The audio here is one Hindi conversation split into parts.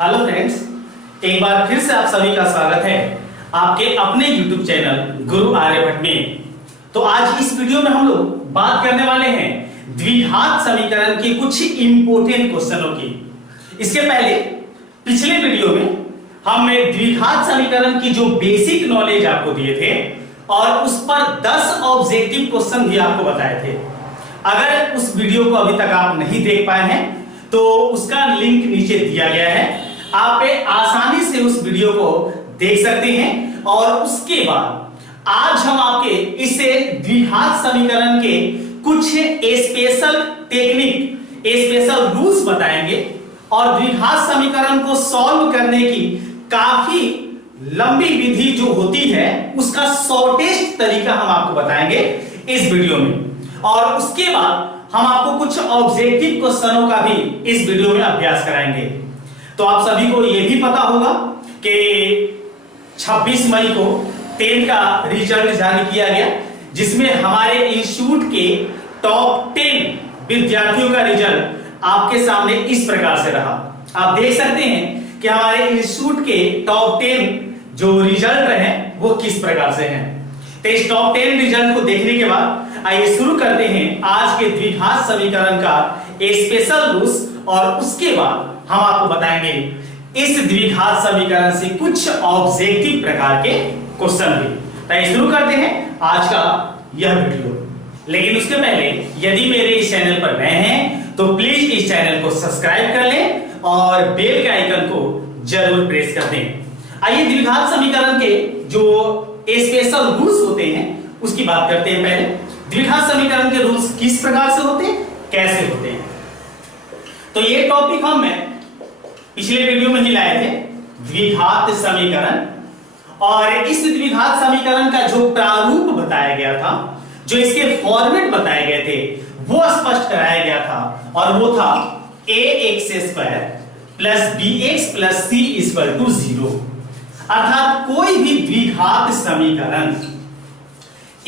हेलो फ्रेंड्स, एक बार फिर से आप सभी का स्वागत है आपके अपने YouTube चैनल गुरु आर्यभट्ट में। तो आज इस वीडियो में हम लोग बात करने वाले हैं द्विघात समीकरण के कुछ इंपॉर्टेंट क्वेश्चनों की। इसके पहले पिछले वीडियो में हमने द्विघात समीकरण की जो बेसिक नॉलेज आपको दिए थे और उस पर 10 ऑब्जेक्टिव क्वेश्चन भी आपको बताए थे। अगर उस वीडियो को अभी तक आप नहीं देख पाए हैं तो उसका लिंक नीचे दिया गया है, आप आसानी से उस वीडियो को देख सकते हैं। और उसके बाद आज हम आपके इसे द्विघात समीकरण के कुछ स्पेशल टेक्निक, स्पेशल रूल्स बताएंगे और द्विघात समीकरण को सॉल्व करने की काफी लंबी विधि जो होती है उसका शॉर्टेस्ट तरीका हम आपको बताएंगे इस वीडियो में। और उसके बाद हम आपको कुछ ऑब्जेक्टिव क्वेश्चनों का भी इस वीडियो में अभ्यास कराएंगे। तो आप सभी को यह भी पता होगा कि 26 मई को 10th का रिजल्ट जारी किया गया, जिसमें हमारे इंस्टीट्यूट के टॉप 10 विद्यार्थियों का रिजल्ट आपके सामने इस प्रकार से रहा। आप देख सकते हैं कि हमारे इंस्टीट्यूट के टॉप 10 जो रिजल्ट रहे वो किस प्रकार से हैं। तो इस टॉप 10 रिजल्ट को देखने के बाद आइए शुरू करते हैं आज के द्विघात समीकरण का स्पेशल रूल्स, और उसके बाद हम आपको बताएंगे इस द्विघात समीकरण से कुछ ऑब्जेक्टिव प्रकार के क्वेश्चन भी। तो शुरू करते हैं आज का यह वीडियो। लेकिन उसके पहले यदि मेरे इस चैनल पर नए हैं तो प्लीज इस चैनल को सब्सक्राइब कर लें और बेल के आइकन को जरूर प्रेस कर दें। आइए द्विघात समीकरण के जो स्पेशल रूल्स होते हैं उसकी बात करते हैं। पहले द्विघात समीकरण के रूल्स किस प्रकार से होते हैं, कैसे होते हैं। तो ये टॉपिक हम पिछले वीडियो में ही लाए थे, द्विघात समीकरण। और इस द्विघात समीकरण का जो प्रारूप बताया गया था, जो इसके फॉर्मेट बताए गए थे वो स्पष्ट कराया गया था, और वो था ax² plus bx plus c equal to 0। अर्थात कोई भी द्विघात समीकरण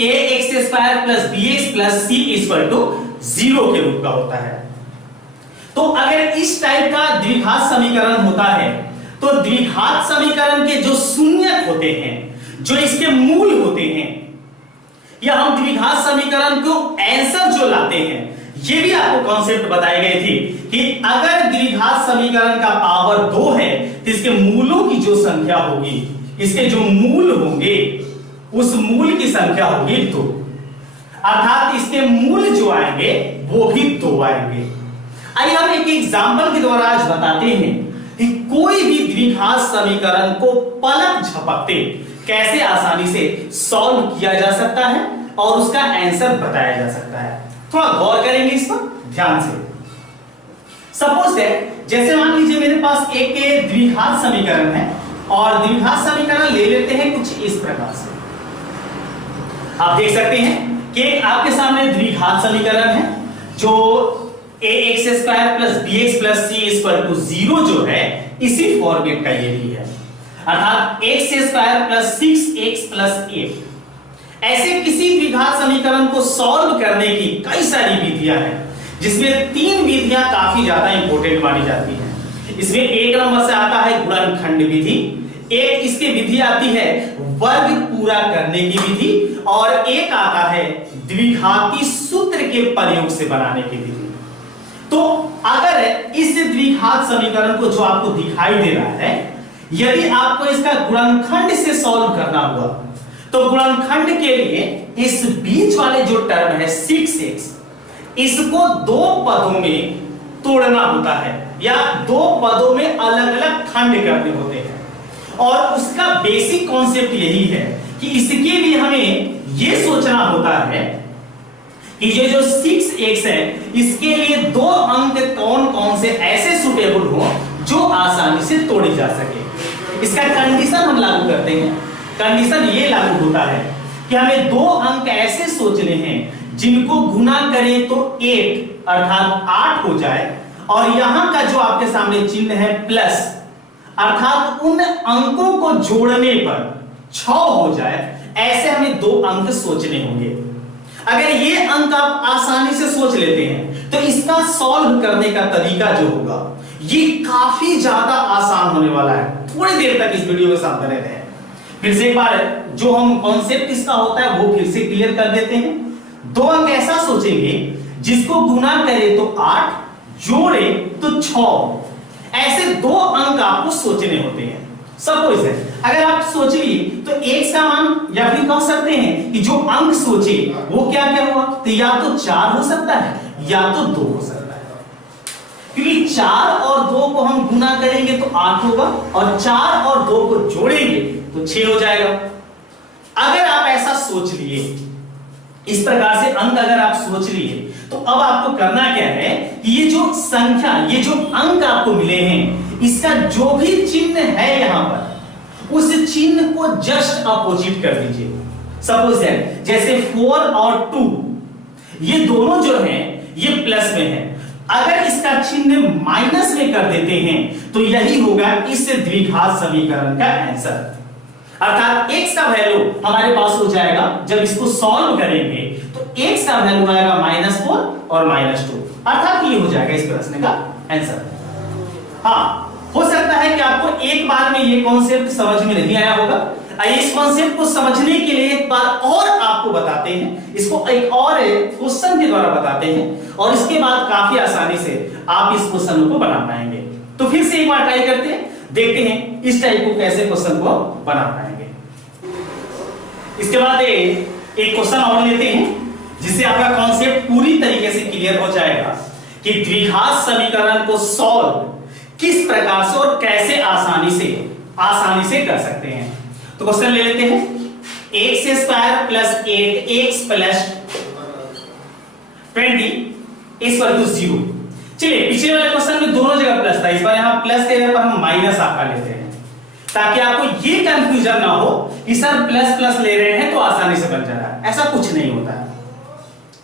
ax² plus bx plus c equal to 0 के रूप का होता है। तो अगर इस टाइप का द्विघात समीकरण होता है तो द्विघात समीकरण के जो शून्यक होते हैं, जो इसके मूल होते हैं, या हम द्विघात समीकरण को आंसर जो लाते हैं, ये भी आपको कॉन्सेप्ट बताए गए थे कि अगर द्विघात समीकरण का पावर 2 है तो इसके मूलों की जो संख्या होगी, इसके जो मूल होंगे उस मूल की संख्या होगी 2। अर्थात इसके मूल जो आएंगे वो भी 2 आएंगे। आइए हम एक एग्जांपल के द्वारा आज बताते हैं कि कोई भी द्विघात समीकरण को पलक झपकते कैसे आसानी से सॉल्व किया जा सकता है और उसका आंसर बताया जा सकता है। थोड़ा गौर करेंगे इस पर ध्यान से। सपोज दैट, जैसे मान लीजिए मेरे पास एक द्विघात समीकरण है और द्विघात समीकरण ले लेते हैं कुछ इस प्रकार से। आप देख सकते हैं कि आपके सामने द्विघात समीकरण है जो ax² plus bx plus c equal to 0 जो है इसी फॉर्मेट का ये भी है। अर्थात x² प्लस 6x प्लस 8। ऐसे किसी द्विघात समीकरण को सॉल्व करने की कई सारी विधियां हैं, जिसमें 3 विधियां काफी ज्यादा इंपॉर्टेंट मानी जाती हैं। इसमें एक नंबर से आता है गुणनखंड विधि, एक इसकी विधि आती है वर्ग पूरा करने की विधि, और एक आता है द्विघाती सूत्र के प्रयोग से बनाने की विधि। तो अगर इस द्विघात समीकरण को जो आपको दिखाई दे रहा है, यदि आपको इसका गुणनखंड से सॉल्व करना हुआ तो गुणनखंड के लिए इस बीच वाले जो टर्म है 6x, इसको 2 पदों में तोड़ना होता है या 2 पदों में अलग अलग खंड करने होते हैं। और उसका बेसिक कॉन्सेप्ट यही है कि इसके लिए हमें यह सोचना होता है कि ये जो 6x है इसके लिए 2 अंक कौन कौन से ऐसे सुटेबल हो जो आसानी से तोड़े जा सके। इसका कंडीशन हम लागू करते हैं। कंडीशन ये लागू होता है कि हमें 2 अंक ऐसे सोचने हैं जिनको गुना करें तो 8 अर्थात 8 हो जाए, और यहां का जो आपके सामने चिन्ह है प्लस, अर्थात उन अंकों को जोड़ने पर 6 हो जाए। ऐसे हमें 2 अंक सोचने होंगे। अगर ये अंक आप आसानी से सोच लेते हैं तो इसका सॉल्व करने का तरीका जो होगा ये काफी ज्यादा आसान होने वाला है। थोड़ी देर तक इस वीडियो के साथ बने रहें। फिर से एक बार जो हम कॉन्सेप्ट इसका होता है वो फिर से क्लियर कर देते हैं। दो अंक ऐसा सोचेंगे जिसको गुना करे तो 8, जोड़े तो 6। ऐसे दो अंक आपको सोचने होते हैं। सपोज है अगर आप सोच लिए तो x का मान, या फिर कह सकते हैं कि जो अंक सोचे वो क्या क्या हुआ, तो या तो 4 हो सकता है या तो 2 हो सकता है। क्योंकि 4 और 2 को हम गुना करेंगे तो 8 होगा, और 4 और 2 को जोड़ेंगे तो 6 हो जाएगा। अगर आप ऐसा सोच लिए, इस प्रकार से अंक अगर आप सोच लिए, तो अब आपको करना क्या है कि ये जो संख्या, ये जो अंक आपको मिले हैं, इसका जो भी चिन्ह है यहां पर, उस चिन्ह को जस्ट अपोजिट कर दीजिए। सपोज है जैसे 4 और 2, ये दोनों जो हैं ये प्लस में है। अगर इसका चिन्ह माइनस में कर देते हैं तो यही होगा इस द्विघात समीकरण का आंसर। अर्थात x का वैल्यू हमारे पास हो जाएगा, जब इसको सॉल्व करेंगे तो x का वैल्यू आएगा -4 और -2। अर्थात ये हो जाएगा इस प्रश्न का आंसर। हाँ, हो सकता है कि आपको एक बार में ये कॉन्सेप्ट समझ में नहीं आया होगा। इस कॉन्सेप्ट को समझने के लिए एक बार और आपको बताते हैं, इसको एक और क्वेश्चन के द्वारा बताते हैं, और इसके बाद काफी आसानी से आप इस क्वेश्चन को बना पाएंगे। तो फिर से एक बार ट्राई करते हैं, देखते हैं इस टाइप को कैसे क्वेश्चन को बना पाएंगे। इसके बाद एक क्वेश्चन और लेते हैं जिससे आपका कॉन्सेप्ट पूरी तरीके से क्लियर हो जाएगा कि द्विघात समीकरण को सॉल्व किस प्रकार से और कैसे आसानी से कर सकते हैं। तो क्वेश्चन ले लेते हैं, x² + 8x + 20 = 0। चलिए, पिछले वाले क्वेश्चन में दोनों जगह प्लस था, इस बार यहां प्लस के जगह पर हम माइनस आपका लेते हैं, ताकि आपको ये कंफ्यूजन ना हो कि सर प्लस प्लस ले रहे हैं तो आसानी से बन जा रहा है। ऐसा कुछ नहीं होता है।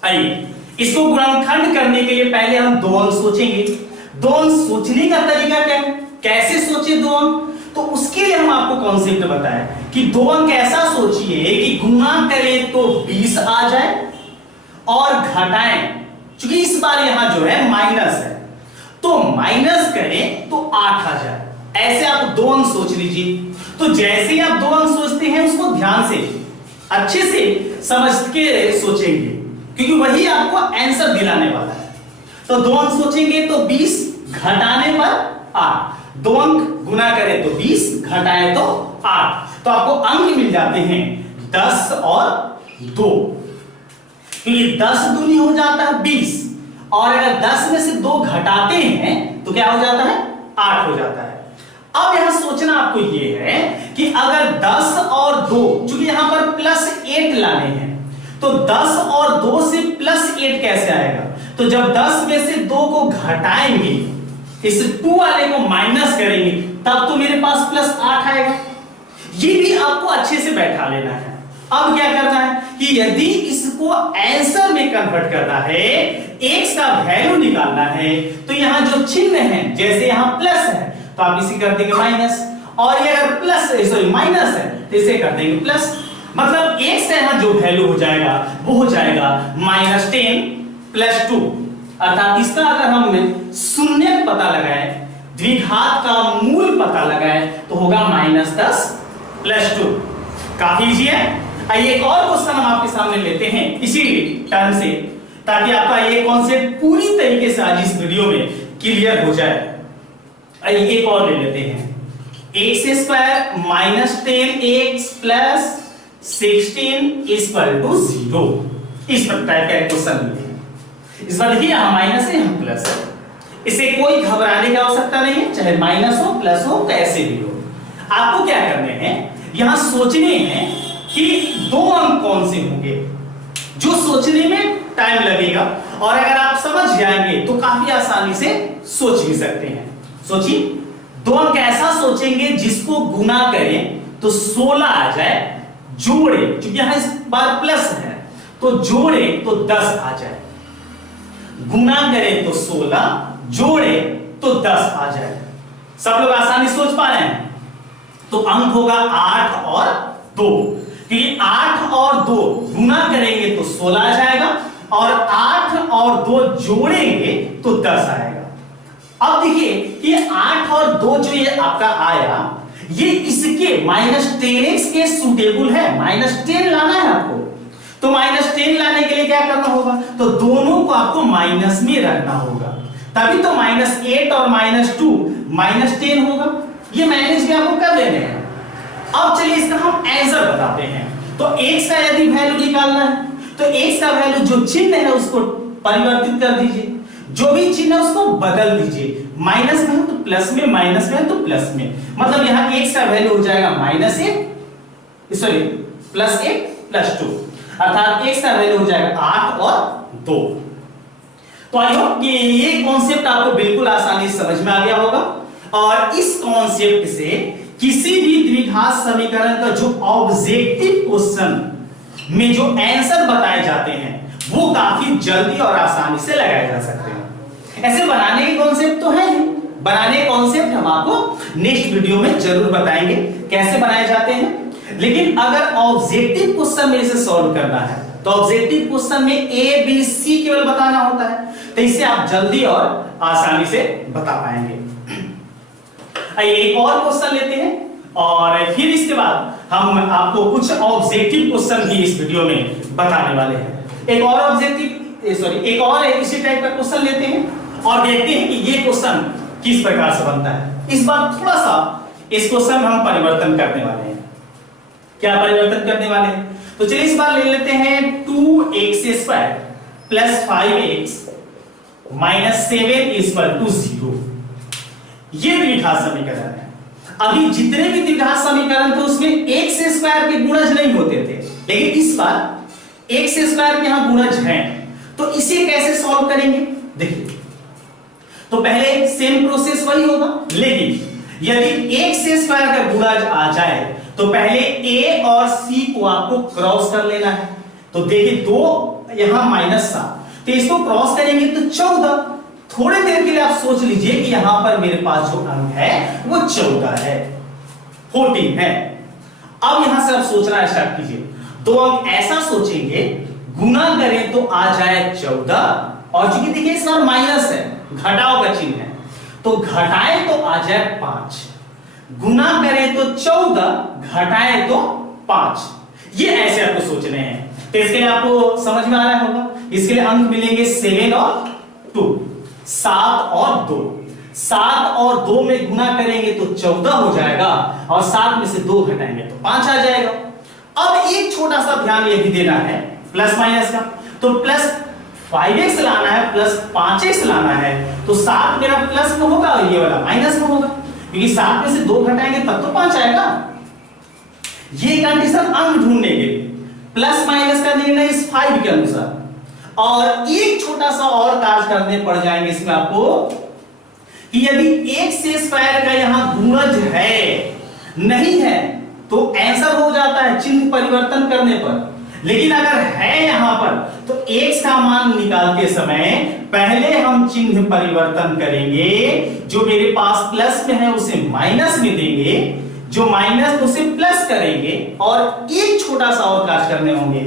आइए, इसको गुणनखंड करने के लिए पहले हम दो अंक सोचेंगे। दो अंक सोचने का तरीका क्या है, कैसे सोचे दो अंक, तो उसके लिए हम आपको कॉन्सेप्ट बताएं कि दो अंक ऐसा सोचिए कि गुणा करें तो 20 आ जाए और घटाएं, क्योंकि इस बार यहां जो है माइनस है, तो माइनस करें तो 8 आ जाए। ऐसे आप दो अंक सोच लीजिए। तो जैसे ही आप दो अंक सोचते हैं उसको ध्यान से अच्छे से समझ के सोचेंगे, क्योंकि वही आपको आंसर दिलाने वाला है। तो दो अंक सोचेंगे तो 20, घटाने पर 8, दो अंक गुना करें तो 20, घटाए तो 8, तो आपको अंक मिल जाते हैं 10 और 2। क्योंकि 10 दूनी हो जाता है 20, और अगर 10 में से 2 घटाते हैं तो क्या हो जाता है, 8 हो जाता है। अब यहां सोचना आपको यह है कि अगर 10 और 2, चूंकि यहां पर +8 लाने हैं, तो 10 और 2 से +8 कैसे आएगा, तो जब 10 में से 2 को घटाएंगे, इस 2 वाले को माइनस करेंगे, तब तो मेरे पास +8 आएगा। ये भी आपको अच्छे से बैठा लेना है। अब क्या करना है कि यदि इसको आंसर में कन्वर्ट करना है, x का वैल्यू निकालना है, तो यहां जो चिन्ह है, जैसे यहां प्लस है तो आप इसे कर देंगे माइनस, और ये अगर माइनस है तो इसे कर देंगे प्लस। मतलब x का यहां जो वैल्यू हो जाएगा वो हो जाएगा -10 + 2। अर्थात इसका अगर हम शून्य पता लगाएं, द्विघात का मूल पता लगाएं, तो होगा -10 + 2। काफी इजी है। आइए एक और क्वेश्चन हम आपके सामने लेते हैं इसी टर्म से, ताकि आपका ये कॉन्सेप्ट पूरी तरीके से आज इस वीडियो में क्लियर हो जाए। आइए एक और ले लेते हैं, x² - 10x + 16 = 0। इस टाइप का क्वेश्चन लेते हैं। इस बार देखिए यहां माइनस है, यहां प्लस है, इसे कोई घबराने की आवश्यकता नहीं है, चाहे माइनस हो प्लस हो कैसे भी हो। आपको क्या करने हैं, यहां सोचने हैं कि दो अंक कौन से होंगे, जो सोचने में टाइम लगेगा, और अगर आप समझ जाएंगे तो काफी आसानी से सोच भी सकते हैं। सोचिए, दो अंक ऐसा सोचेंगे जिसको गुना करें तो 16 आ जाए, जोड़े, क्योंकि यहां इस बार प्लस है तो जोड़े तो 10 आ जाए, गुना करें तो 16, जोड़े तो 10 आ जाए। सब लोग आसानी सोच पा रहे हैं। तो अंक होगा 8 और 2, क्योंकि 8 और 2 गुना करेंगे तो 16 आ जाएगा, और 8 और 2 जोड़ेंगे तो 10 आएगा। अब देखिए कि 8 और 2 जो ये आपका आया, ये इसके -10x के सूटेबल है। -10 लाना है आपको, तो -10 लाने के लिए क्या करना होगा, तो दोनों को आपको माइनस में रखना होगा, तभी तो -8 और -2 -10 होगा। ये माइनस भी आपको कर देने हैं। अब चलिए इसका हम आंसर बताते हैं। तो x का यदि वैल्यू निकालना है तो x का वैल्यू जो चिन्ह है उसको परिवर्तित कर दीजिए, जो भी चिन्ह है उसको बदल दीजिए। माइनस में है तो प्लस में, माइनस में है तो प्लस में, मतलब यहां x का वैल्यू हो जाएगा -1 सॉरी +1 +2, अर्थात x का वैल्यू हो जाएगा 8 और 2। तो आई होप कि ये कॉन्सेप्ट आपको बिल्कुल आसानी से समझ में आ गया होगा। और इस कॉन्सेप्ट से किसी भी द्विघात समीकरण का जो ऑब्जेक्टिव क्वेश्चन में जो आंसर बताए जाते हैं वो काफी जल्दी और आसानी से लगाए जा सकते हैं। ऐसे बनाने के कॉन्सेप्ट तो है ही, बनाने के कॉन्सेप्ट हम आपको नेक्स्ट वीडियो में जरूर बताएंगे कैसे बनाए जाते हैं। लेकिन अगर ऑब्जेक्टिव क्वेश्चन में इसे सॉल्व करना है तो ऑब्जेक्टिव क्वेश्चन में ए बी सी केवल बताना होता है, तो इसे आप जल्दी और आसानी से बता पाएंगे। आइए एक और क्वेश्चन लेते हैं और फिर इसके बाद हम आपको कुछ ऑब्जेक्टिव क्वेश्चन भी इस वीडियो में बताने वाले हैं। एक और इसी टाइप का क्वेश्चन लेते हैं और देखते हैं कि ये क्वेश्चन किस प्रकार से बनता है। इस बार थोड़ा सा इस क्वेश्चन में हम परिवर्तन करने वाले हैं। क्या परिवर्तन करने वाले हैं, तो चलिए इस बार ले लेते हैं 2x² + 5x - 7 = 0। ये द्विघात समीकरण है। अभी जितने भी द्विघात समीकरण थे उसमें x² के गुणज नहीं होते थे, लेकिन इस बार x² के यहां गुणज हैं, तो इसे कैसे सॉल्व करेंगे देखिए। तो पहले सेम प्रोसेस वही होगा, लेकिन यदि x² का गुणज आ जाए तो पहले a और c को आपको क्रॉस कर लेना है। तो देखिए 2 यहां माइनस था, तो इसको क्रॉस करेंगे तो 14। थोड़ी देर के लिए आप सोच लीजिए कि यहां पर मेरे पास जो अंक है वो 14 है, 14 है। अब यहां से आप सोचना स्टार्ट कीजिए। 2 अंक ऐसा सोचेंगे, गुना करें तो आ जाए 14, और चूंकि देखिए इस बार माइनस है, घटाओ का चिन्ह है, तो घटाए तो आ जाए 5, गुना करें तो 14, घटाए तो 5। ये ऐसे आपको सोचने हैं। तो इसके लिए आपको समझ में आ रहा होगा। इसके लिए अंक मिलेंगे 7 और 2, 7 और 2। 7 और 2 में गुना करेंगे तो 14 हो जाएगा, और 7 में से 2 घटाएंगे तो 5 आ जाएगा। अब एक छोटा सा ध्यान ये भी देना है प्लस माइनस का, तो +5x लाना है, +5x लाना है, तो 7 मेरा प्लस में होगा और ये वाला माइनस में होगा, क्योंकि 7 में से 2 घटाएंगे तब तो 5 आएगा। ये कंडीशन अंक ढूंढने के लिए प्लस माइनस का निर्णय इस 5 के अनुसार। और एक छोटा सा और कार्य करने पड़ जाएंगे इसमें आपको, कि यदि x² का यहां गुणज है नहीं है तो आंसर हो जाता है चिन्ह परिवर्तन करने पर, लेकिन अगर है यहां पर तो x का मान निकालते समय पहले हम चिन्ह परिवर्तन करेंगे। जो मेरे पास प्लस में है उसे माइनस में देंगे, जो माइनस उसे प्लस करेंगे, और एक छोटा सा और कार्य करने होंगे।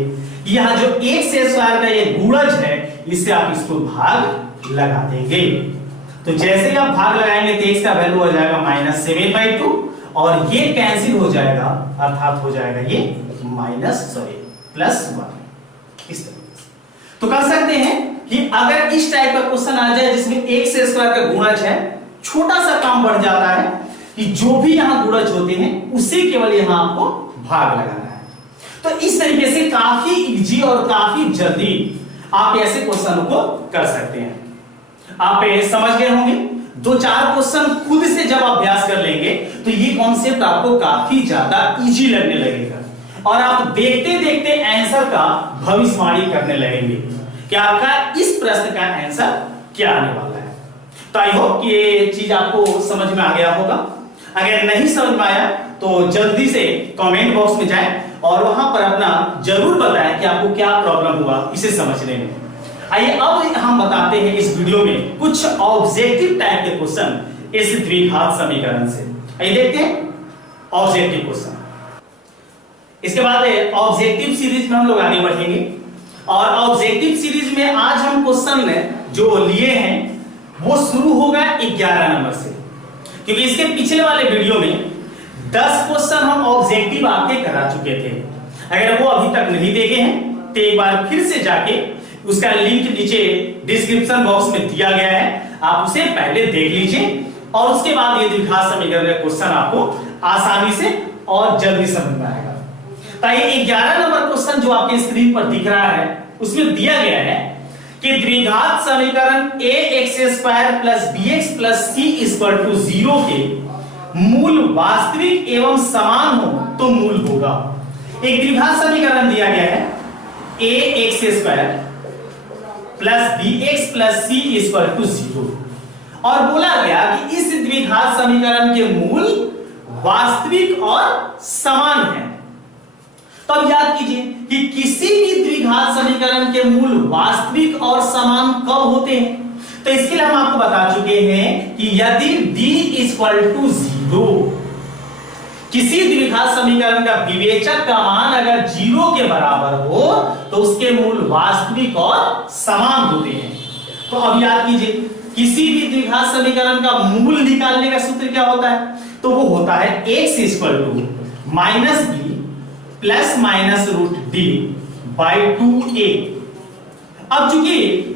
यहां जो x² का ये गुणज है इससे आप इसको भाग लगा देंगे। तो जैसे ही आप भाग लगाएंगे तो x का वैल्यू हो जाएगा -7/2, और ये कैंसिल हो जाएगा, अर्थात हो जाएगा ये +1 इस तरीके से। तो कर सकते हैं कि अगर इस टाइप का क्वेश्चन आ जाए जिसमें x² का गुणज है, छोटा सा काम बढ़ जाता है कि जो भी यहां गुणज होते हैं उसे केवल यहां आपको भाग लगाना है। तो इस तरीके से काफी इजी और काफी जल्दी आप ऐसे क्वेश्चनों को कर सकते हैं। आप समझ गए होंगे। 2-4 क्वेश्चन खुद से जब अभ्यास कर लेंगे तो ये कॉन्सेप्ट आपको काफी ज्यादा इजी लगने लगेगा, और आप देखते देखते आंसर का भविष्यवाणी करने लगेंगे कि आपका इस प्रश्न का आंसर क्या आने वाला है। तो आई होप कि ये चीज आपको समझ में आ गया होगा। अगर नहीं समझ में आया तो जल्दी से कमेंट बॉक्स में जाएं और वहां पर अपना जरूर बताएं कि आपको क्या प्रॉब्लम हुआ इसे समझने में। आइए अब हम बताते हैं इस वीडियो में कुछ ऑब्जेक्टिव टाइप के क्वेश्चन इस द्विघात समीकरण से। आइए देखते हैं ऑब्जेक्टिव क्वेश्चन। इसके बाद ऑब्जेक्टिव सीरीज में हम लोग आगे बढ़ेंगे, और ऑब्जेक्टिव सीरीज में आज हम क्वेश्चन जो लिए हैं वो शुरू होगा 11 नंबर से, क्योंकि इसके पिछले वाले वीडियो में 10 क्वेश्चन हम ऑब्जेक्टिव आपके करा चुके थे। अगर वो अभी तक नहीं देखे हैं तो एक बार फिर से जाके उसका लिंक नीचे डिस्क्रिप्शन बॉक्स में दिया गया है, आप उसे पहले देख लीजिए और उसके बाद ये द्विघात समीकरण का क्वेश्चन आपको आसानी से और जल्दी समझ में आएगा। तो ये 11 नंबर क्वेश्चन जो आपके स्क्रीन पर दिख रहा है उसमें दिया गया है कि द्विघात समीकरण ax² plus bx plus c equal to 0 के मूल वास्तविक एवं समान हो तो मूल होगा। एक द्विघात समीकरण दिया गया है ax² plus bx plus c equal to 0 और बोला गया कि इस द्विघात समीकरण के मूल वास्तविक और समान है। तो अब याद कीजिए कि किसी भी द्विघात समीकरण के मूल वास्तविक और समान कब होते हैं, तो इसके लिए हम आपको बता चुके हैं कि यदि d इक्वल टू 0, किसी द्विघात समीकरण का विवेचक का मान अगर 0 के बराबर हो तो उसके मूल वास्तविक और समान होते हैं। तो अब याद कीजिए किसी भी द्विघात समीकरण का मूल निकालने का सूत्र क्या होता है, तो वो होता है x equal to minus b plus minus root D by 2a। अब चूंकि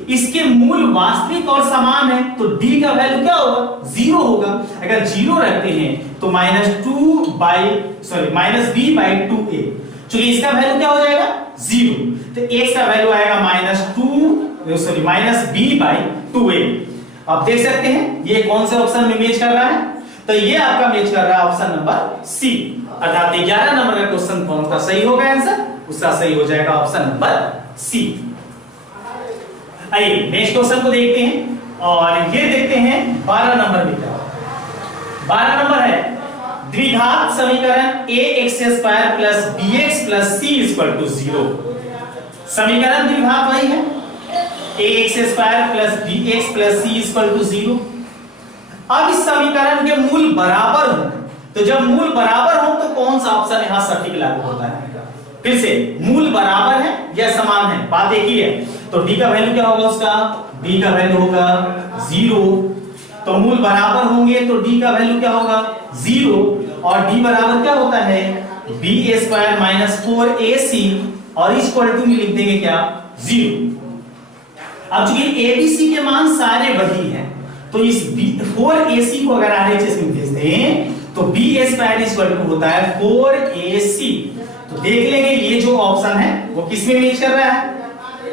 इसके मूल वास्तविक और समान है तो d का वैल्यू क्या होगा, 0 होगा। अगर 0 रखते हैं तो माइनस b बाई 2a, चूंकि इसका वैल्यू क्या हो जाएगा 0, तो x का वैल्यू आएगा माइनस b बाई 2a। आप देख सकते हैं ये कौन से ऑप्शन में मैच कर रहा है, तो ये आपका मैच कर रहा है ऑप्शन नंबर सी, अर्थात 11 नंबर का क्वेश्चन कौन सा सही होगा आंसर, उसका सही हो जाएगा ऑप्शन नंबर सी। आइए नेक्स्ट क्वेश्चन को देखते हैं और ये देखते हैं 12 नंबर में क्या है। 12 नंबर है द्विघात समीकरण ax² plus bx plus c equal to 0। समीकरण द्विघात वही है ax² plus bx plus c equal to 0। अब इस समीकरण के मूल बराबर हो, तो जब मूल बराबर हो तो कौन सा ऑप्शन यहां सटीक लागू होता है। फिर से मूल बराबर है या समान है, बात एक ही है, तो d का वैल्यू क्या होगा, उसका d का वैल्यू होगा 0। तो मूल बराबर होंगे तो d का वैल्यू क्या होगा 0 और d बराबर क्या होता है b² माइनस 4ac और इक्वल टू में लिख देंगे क्या 0। अब चूंकि abc के मान सारे वही हैं तो इस 4ac को अगर RHS में भेज दें तो b² इक्वल टू होता है 4ac। तो देख लेंगे ये जो ऑप्शन है वो किस में मैच कर रहा है,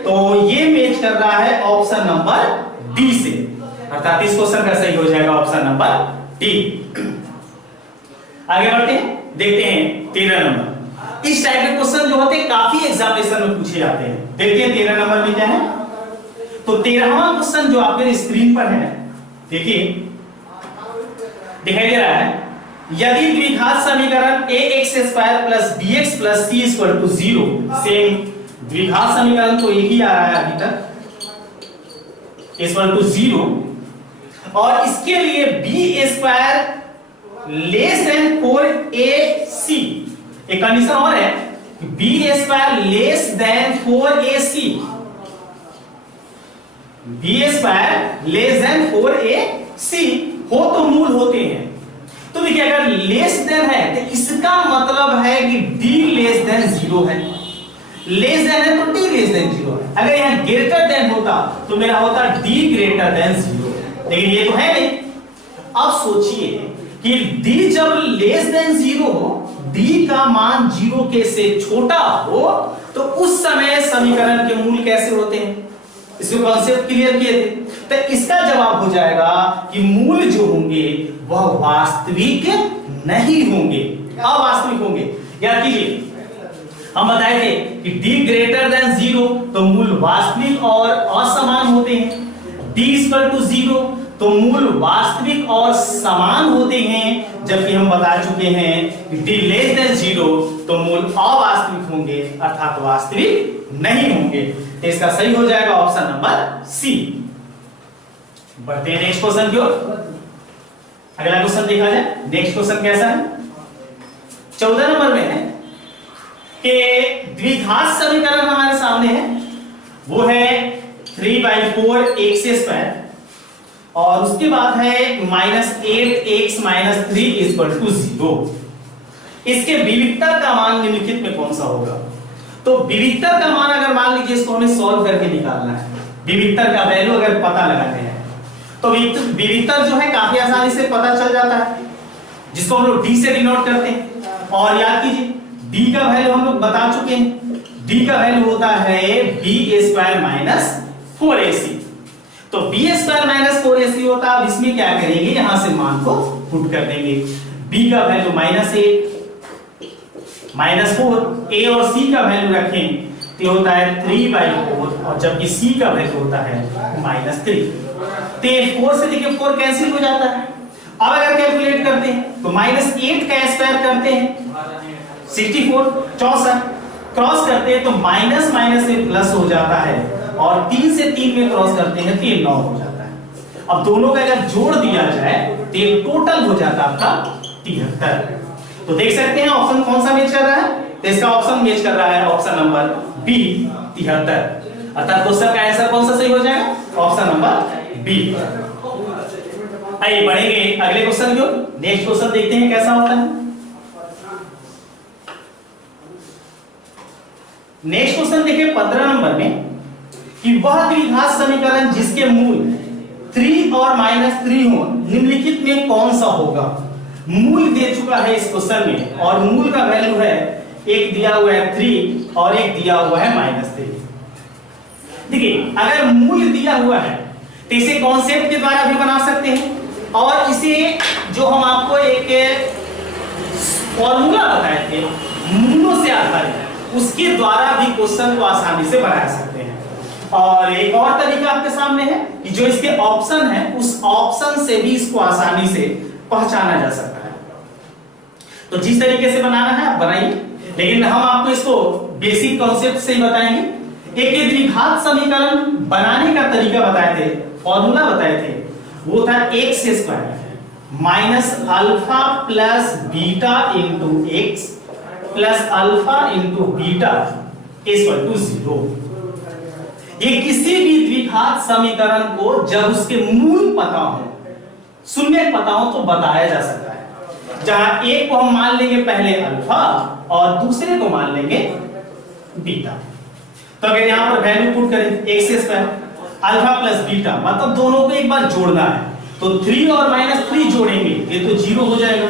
तो ये मैच कर रहा है ऑप्शन नंबर डी से, अर्थात इस क्वेश्चन का सही हो जाएगा ऑप्शन नंबर डी। आगे बढ़ते हैं, देखते हैं 13 नंबर। इस टाइप के क्वेश्चन जो होते हैं काफी एग्जामिनेशन में पूछे जाते हैं। देखते हैं 13 नंबर में क्या है। तो 13वां क्वेश्चन जो आपके स्क्रीन पर है देखिए दिखाई दे रहा है, यदि द्विघात समीकरण ax² plus bx plus c equal to 0, same द्विघात समीकरण तो एक ही आ रहा है अभी तक, इक्वल टू 0 और इसके लिए b² लेस देन 4ac, एक कंडीशन और है b² less than 4ac, b² less than 4ac हो तो मूल होते हैं। तो देखिए अगर लेस देन है तो इसका मतलब है कि d लेस देन 0 है, लेस देन है तो d लेस देन 0 है। अगर यहां ग्रेटर देन होता तो मेरा होता d ग्रेटर देन 0, लेकिन ये तो है नहीं। अब सोचिए कि d जब लेस देन 0 हो, d का मान 0 के से छोटा हो तो उस समय समीकरण के मूल कैसे होते हैं, इसको कॉन्सेप्ट क्लियर किए थे। तो इसका जवाब हो जाएगा कि मूल जो होंगे वह वास्तविक नहीं होंगे, अवास्तविक होंगे। याद कीजिए हम बताए थे कि d ग्रेटर देन 0 तो मूल वास्तविक और असमान होते हैं, d इक्वल टू 0 तो मूल वास्तविक और समान होते हैं, जबकि हम बता चुके हैं कि d लेस देन 0 तो मूल अवास्तविक होंगे अर्थात वास्तविक नहीं होंगे। तो इसका सही हो जाएगा ऑप्शन नंबर सी। बढ़ते हैं नेक्स्ट क्वेश्चन की ओर। अगला क्वेश्चन देखा जाए, नेक्स्ट क्वेश्चन कैसा है, 14 नंबर में है कि द्विघात समीकरण हमारे सामने है, वो है 3/4 x² और उसके बाद है -8x - 3 = 0। इसके विविक्तर का मान निम्नलिखित में कौन सा होगा? तो विविक्तर का मान अगर मान लीजिए इसको हमें सॉल्व करके निकालना है, विविक्तर का वैल्यू अगर पता लगाते हैं तो विविक्तर जो है काफी आसानी से पता चल जाता है, जिसको हम लोग डी से डिनोट करते हैं। और याद कीजिए डी का वैल्यू हम लोग बता चुके हैं, डी का वैल्यू होता है b² - 4ac। तो b² - 4ac होता है। अब इसमें क्या करेंगे, यहां से मान को पुट कर देंगे। b का वैल्यू -8 -4, a और c का वैल्यू रखें तो होता है 3/4, और जबकि c का वैल्यू होता है -3। तो 4 से देखिए 4 कैंसिल हो जाता है। अब अगर कैलकुलेट करते हैं तो -8 का स्क्वायर करते हैं 64, 64 क्रॉस करते हैं तो माइनस से प्लस हो जाता है, और 3 से 3 में क्रॉस करते हैं तो ये 9 हो जाता है। अब दोनों का अगर जोड़ दिया जाए तो ये टोटल हो जाता है आपका 73। तो देख सकते हैं ऑप्शन कौन सा मैच कर रहा है, तो इसका ऑप्शन मैच कर रहा है ऑप्शन नंबर बी 73। अर्थात क्वेश्चन का आंसर कौन सा सही हो जाएगा, ऑप्शन नंबर बी। आइए बढ़ेंगे अगले क्वेश्चन की ओर। नेक्स्ट क्वेश्चन देखते हैं कैसा होता है। नेक्स्ट क्वेश्चन देखिए 15 नंबर में कि वह द्विघात समीकरण जिसके मूल 3 और -3 हो निम्नलिखित में कौन सा होगा। मूल दे चुका है इस क्वेश्चन में, और मूल का वैल्यू है, एक दिया हुआ है 3 और एक दिया हुआ है -3। देखिए अगर मूल दिया हुआ है तो इसे कॉन्सेप्ट के द्वारा भी बना सकते हैं, और इसे जो हम आपको एक फॉर्मूला बताए थे मूलों से आधारित, उसके द्वारा भी क्वेश्चन को आसानी से बना सकते हैं। और एक और तरीका आपके सामने है कि जो इसके ऑप्शन है उस ऑप्शन से भी इसको आसानी से पहचाना जा सकता है। तो जिस तरीके से बनाना है आप बनाइए, लेकिन हम आपको इसको बेसिक कॉन्सेप्ट से ही बताएंगे। एक द्विघात समीकरण बनाने का तरीका बताए थे, फॉर्मूला बताए थे, वो था x² - alpha plus beta into x plus alpha into beta = 0। ये किसी भी द्विघात समीकरण को जब उसके मूल पता हो, शून्य पता हो तो बताया जा सकता है। जहां एक को हम मान लेंगे पहले अल्फा और दूसरे को मान लेंगे बीटा। तो अगर यहां पर वैल्यू पुट करें x² अल्फा प्लस बीटा, मतलब दोनों को एक बार जोड़ना है, तो 3 और -3 जोड़ेंगे ये तो 0 हो जाएगा,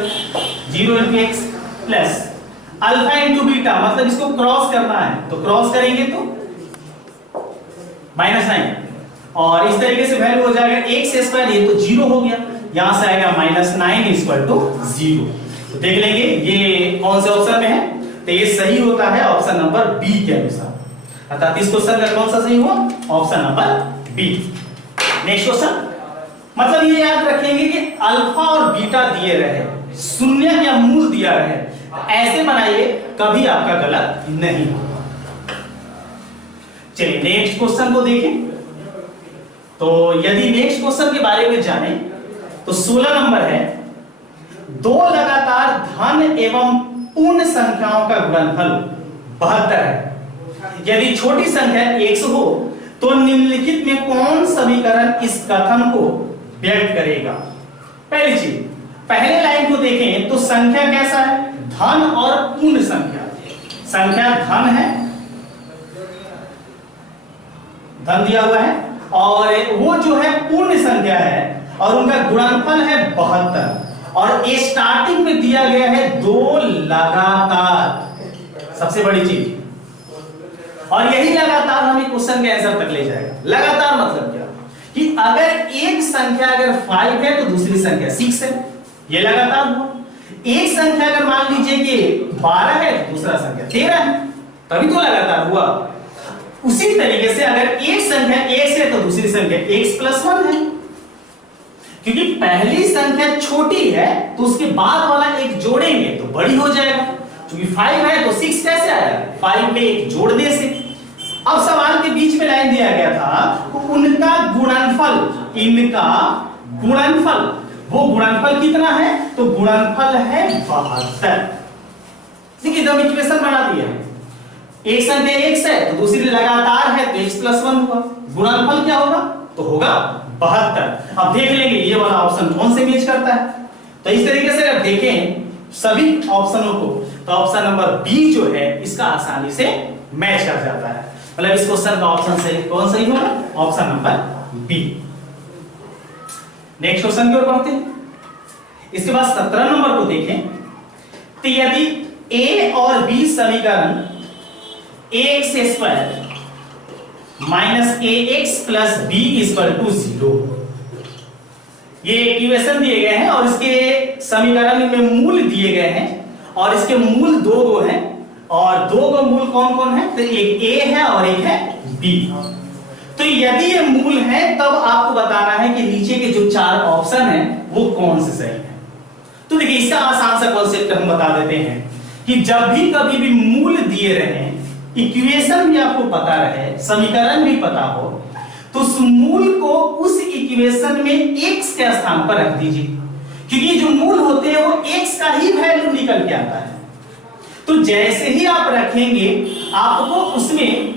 0 × x plus alpha into beta, मतलब इसको क्रॉस करना है तो क्रॉस करेंगे तो -9, और इस तरीके से वैल्यू हो जाएगा x², ये तो 0 हो गया, यहां से आएगा -9 = 0। तो देख लेंगे ये कौन से ऑप्शन में है, तो ये सही होता है ऑप्शन नंबर बी के अनुसार। अर्थात इस क्वेश्चन का कौन सा सही हुआ, option number B. Next question, मतलब ये याद रखेंगे कि अल्फा और बीटा दिए रहे, शून्य या मूल दिया रहे, ऐसे बनाइए कभी आपका गलत नहीं होगा। चलिए नेक्स्ट क्वेश्चन को देखें। तो यदि नेक्स्ट क्वेश्चन के बारे में जाने तो 16 नंबर है, दो लगातार धन एवं पूर्ण संख्याओं का गुणनफल 72 है। यदि छोटी संख्या x हो तो निम्नलिखित में कौन समीकरण इस कथन को व्यक्त करेगा। पहली चीज, पहले लाइन को देखें तो संख्या कैसा है, धन और पूर्ण संख्या। संख्या धन है, धन दिया हुआ है, और वो जो है पूर्ण संख्या है और उनका गुणनफल है 72, और ये स्टार्टिंग में दिया गया है 2 लगातार। सबसे बड़ी चीज, और यही लगातार हमें क्वेश्चन के आंसर तक ले जाएगा। लगातार मतलब क्या, कि अगर एक संख्या अगर 5 है तो दूसरी संख्या 6 है, ये लगातार हुआ। एक संख्या अगर मान लीजिए कि 12 है तो दूसरा संख्या 13 है, तभी तो लगातार हुआ। उसी तरीके से अगर एक संख्या x है तो दूसरी संख्या x + 1 है, क्योंकि पहली संख्या छोटी है तो उसके बाद वाला एक जोड़ेंगे तो बड़ी हो जाएगा। क्योंकि 5 है तो 6 कैसे आया, 5 में एक जोड़ने से। अब सवाल के बीच में लाइन दिया गया था, उनका गुणनफल, इनका गुणनफल, वो गुणनफल कितना है, तो गुणनफल है 72। देखिए जब इक्वेशन बना दिया, एक संख्या x है तो दूसरी लगातार है तो x + 1 हुआ, गुणनफल क्या होगा, तो होगा 72। अब देख लेंगे ये वाला ऑप्शन कौन से मैच करता है। तो इस तरीके से अगर देखें सभी ऑप्शनों को तो ऑप्शन नंबर बी जो है इसका आसानी से मैच कर जाता है। मतलब इस क्वेश्चन का ऑप्शन सही कौन सही होगा? Option number B. Next question की ओर बढ़ते हैं। इसके बाद 17 नंबर को देखें तो यदि ए और बी समीकरण ax square minus ax plus B equal to 0, ये इक्वेशन दिए गए हैं और इसके समीकरण में मूल दिए गए हैं और इसके मूल दो हैं और दो मूल कौन कौन है? तो एक a है और एक है b। तो यदि ये मूल है तब आपको बताना है कि नीचे के जो चार ऑप्शन हैं वो कौन से सही हैं। तो देखिए इसका आसान सा कॉन्सेप्ट हम बता देते हैं कि जब भी कभी भी मूल दिए रहे, इक्वेशन भी आपको पता रहे, समीकरण भी पता हो, तो उस मूल को उस इक्वेशन में x के स्थान पर रख दीजिए, क्योंकि जो मूल होते हैं वो x का ही वैल्यू निकल के आता है। तो जैसे ही आप रखेंगे आपको उसमें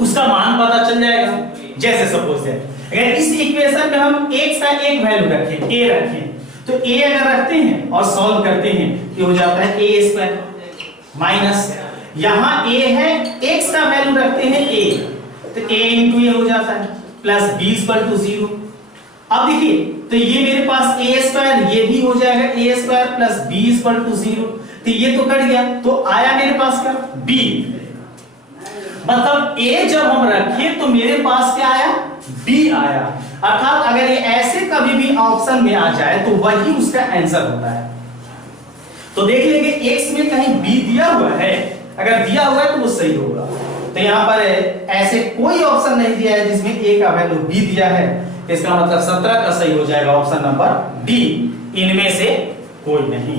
उसका मान पता चल जाएगा। जैसे सपोज है अगर इस इक्वेशन में हम x का एक वैल्यू रखें, a रखें, तो a अगर रखते हैं और सॉल्व करते हैं तो हो जाता है a स्क्वायर माइनस यहां a है, x का वैल्यू रखते हैं a, तो a इंटू ए हो जाता है प्लस b इक्वल टू 0। अब देखिए तो ये मेरे पास a स्क्वायर ये भी हो जाएगा a square plus b equal to 0, तो ये तो कट गया, तो आया मेरे पास क्या? b। मतलब a जब हम रखे तो मेरे पास क्या आया? b आया। अर्थात अगर ये ऐसे कभी भी ऑप्शन में आ जाए तो वही उसका आंसर होता है। तो देख लेंगे x में कहीं b दिया हुआ है, अगर दिया हुआ है तो वो सही होगा। तो यहां पर ऐसे कोई ऑप्शन नहीं दिया है जिसमें a का वैल्यू b दिया है, इसका मतलब 17 का सही हो जाएगा ऑप्शन नंबर डी, इनमें से कोई नहीं।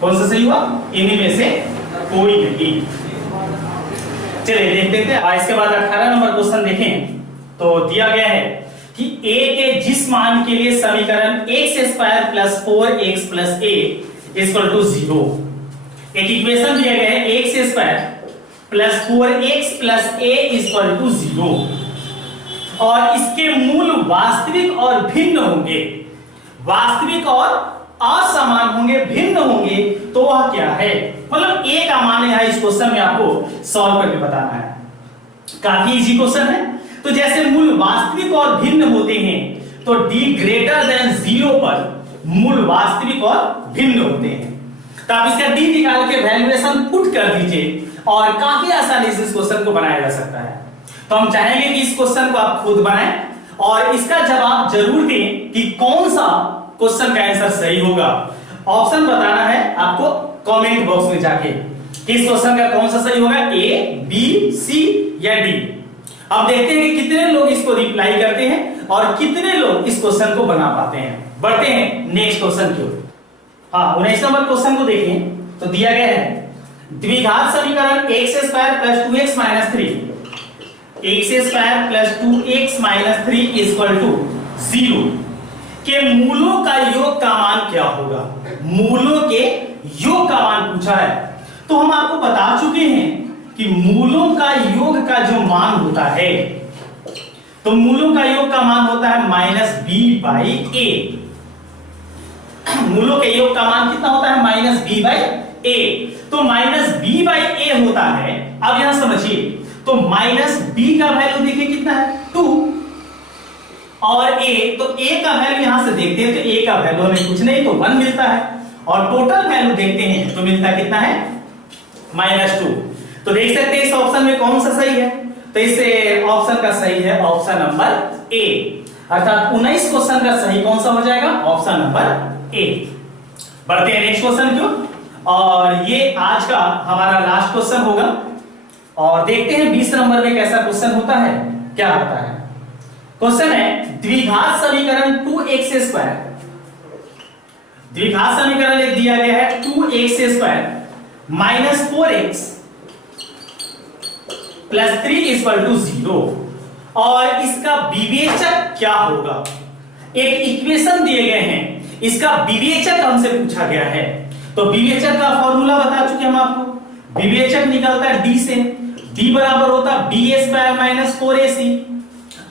कौन सा सही हुआ? इनमें से कोई नहीं। चलिए देखते हैं। इसके बाद 18 नंबर क्वेश्चन देखें तो दिया गया है कि a के जिस मान के लिए समीकरण x square plus 4x plus a equal to 0, एक इक्वेशन दिया गया है x square plus 4x plus a equal to 0 और इसके मूल वास्तविक और भिन्न होंगे, वास्तविक और असमान होंगे, भिन्न होंगे, तो वह क्या है? मतलब a का मान है इस क्वेश्चन में आपको सॉल्व करके बताना है। काफी इजी क्वेश्चन है। तो जैसे मूल वास्तविक और भिन्न होते हैं तो d ग्रेटर देन 0 पर मूल वास्तविक और भिन्न होते हैं। तो आप इसका d निकाल के वैल्यूएशन पुट कर दीजिए और काफी आसानी से इस क्वेश्चन को बनाया जा सकता है। तो हम चाहेंगे कि इस क्वेश्चन को आप खुद बनाएं और इसका जवाब जरूर दें कि कौन सा क्वेश्चन का आंसर सही होगा। ऑप्शन बताना है आपको कमेंट बॉक्स में जाके कि इस क्वेश्चन का कौन सा सही होगा, ए, बी, सी या डी। अब देखते हैं कि कितने लोग इसको रिप्लाई करते हैं और कितने लोग इस क्वेश्चन को बना पाते हैं। बढ़ते हैं नेक्स्ट क्वेश्चन की ओर। हाँ, 19 नंबर क्वेश्चन को देखें तो दिया गया है द्विघात समीकरण x square plus 2x minus 3, x square plus 2x minus 3 equal to 0 के मूलों का योग का मान क्या होगा? मूलों के योग का मान पूछा है। तो हम आपको बता चुके हैं कि मूलों का योग का जो मान होता है, तो मूलों का योग का मान होता है माइनस बी बाई ए। मूलों के योग का मान कितना होता है? माइनस बी बाई ए। तो माइनस बी बाई ए होता है। अब यहां समझिए, तो माइनस बी का वैल्यू देखिए कितना है? 2 और a, तो a का वैल्यू यहां से देखते हैं तो a का वैल्यू हमें कुछ नहीं तो 1 मिलता है और टोटल वैल्यू देखते हैं तो मिलता है कितना है? -2। तो देख सकते हैं इस ऑप्शन में कौन सा सही है? तो इस ऑप्शन का सही है ऑप्शन नंबर ए, अर्थात 19 क्वेश्चन का सही कौन सा हो जाएगा? Option number A. बढ़ते हैं नेक्स्ट क्वेश्चन की ओर और ये आज का हमारा लास्ट क्वेश्चन होगा और देखते हैं 20 नंबर में कैसा क्वेश्चन होता है, क्या आता है। क्वेश्चन है द्विघात समीकरण 2x स्क्वायर, द्विघात समीकरण एक दिया गया है 2x square minus 4x plus 3 equal to 0 और इसका विवेचक क्या होगा? एक इक्वेशन दिए गए हैं, इसका विवेचक हमसे पूछा गया है। तो विवेचक का फॉर्मूला बता चुके हम आपको, विवेचक निकलता है d से, d बराबर होता है b स्क्वायर माइनस 4ac।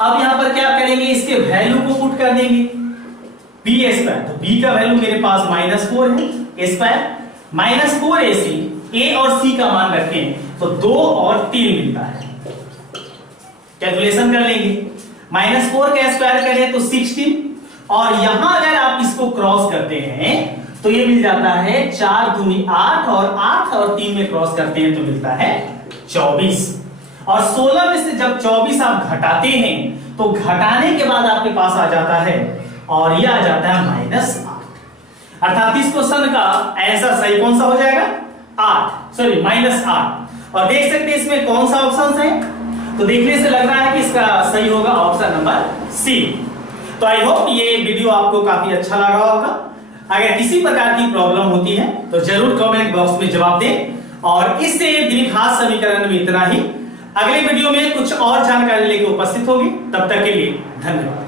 अब यहां पर क्या करेंगे, इसके वैल्यू को पुट कर देंगे बी स्क्वायर। तो बी का वैल्यू मेरे पास -4 है स्क्वायर, -4ac, ए और सी का मान रखें तो 2 और 3 मिलता है। कैलकुलेशन कर लेंगे, -4 का स्क्वायर करें तो 16, और यहां अगर आप इसको क्रॉस करते हैं तो ये मिल जाता है 4 दूनी 8, और 8 और 3 में क्रॉस करते हैं तो मिलता है 24। और 16 में से जब 24 आप घटाते हैं तो घटाने के बाद आपके पास आ जाता है, और ये आ जाता है -8। अर्थात इस क्वेश्चन का आंसर सही कौन सा हो जाएगा, 8, सॉरी -8। और देख सकते हैं इसमें कौन सा ऑप्शन है, तो देखने से लग रहा है कि इसका सही होगा ऑप्शन नंबर सी। तो आई होप ये वीडियो आपको काफी अच्छा लगा होगा। अगर किसी प्रकार की प्रॉब्लम होती है तो जरूर कमेंट बॉक्स में जवाब दें, और इससे द्विघात समीकरण में इतना ही। अगले वीडियो में कुछ और जानकारी लेकर उपस्थित होगी, तब तक के लिए धन्यवाद।